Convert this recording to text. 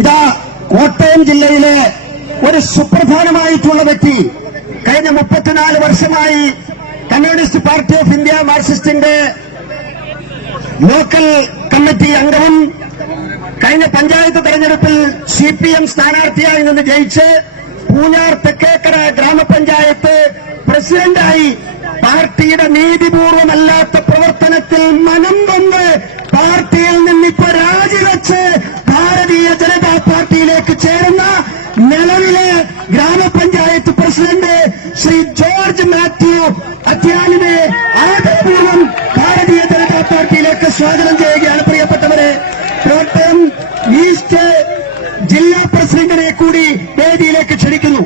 ഇതാ കോട്ടയം ജില്ലയിലെ ഒരു സുപ്രധാനമായിട്ടുള്ള വ്യക്തി കഴിഞ്ഞ 34 വർഷമായി communist party of India മാർക്സിസ്റ്റിന്റെ local committee അംഗവും കഴിഞ്ഞ പഞ്ചായത്ത് തെരഞ്ഞെടുപ്പിൽ CPM സ്ഥാനാർത്ഥിയായി നിന്ന് ജയിച്ച് പൂഞ്ഞാർ തെക്കേക്കര ഗ്രാമപഞ്ചായത്ത് പ്രസിഡന്റായി പാർട്ടിയുടെ നീതിപൂർവമല്ലാത്ത പ്രവർത്തനത്തിൽ മനം കൊണ്ട് പാർട്ടിയിൽ നിന്നിപ്പോ രാജിവെച്ച് ഭാരതീയ ജനതാ പാർട്ടിയിലേക്ക് ചേരുന്ന നിലവിലെ ഗ്രാമപഞ്ചായത്ത് പ്രസിഡന്റ് ശ്രീ ജോർജ് മാത്യു അത്യാലിനെ ആദരപൂർവ്വം ഭാരതീയ ജനതാ പാർട്ടിയിലേക്ക് സ്വാഗതം ചെയ്യുകയാണ്. പ്രിയപ്പെട്ടവരെ, കോട്ടയം ഈസ്റ്റ് ജില്ലാ പ്രസിഡന്റിനെ കൂടി വേദിയിലേക്ക് ക്ഷണിക്കുന്നു.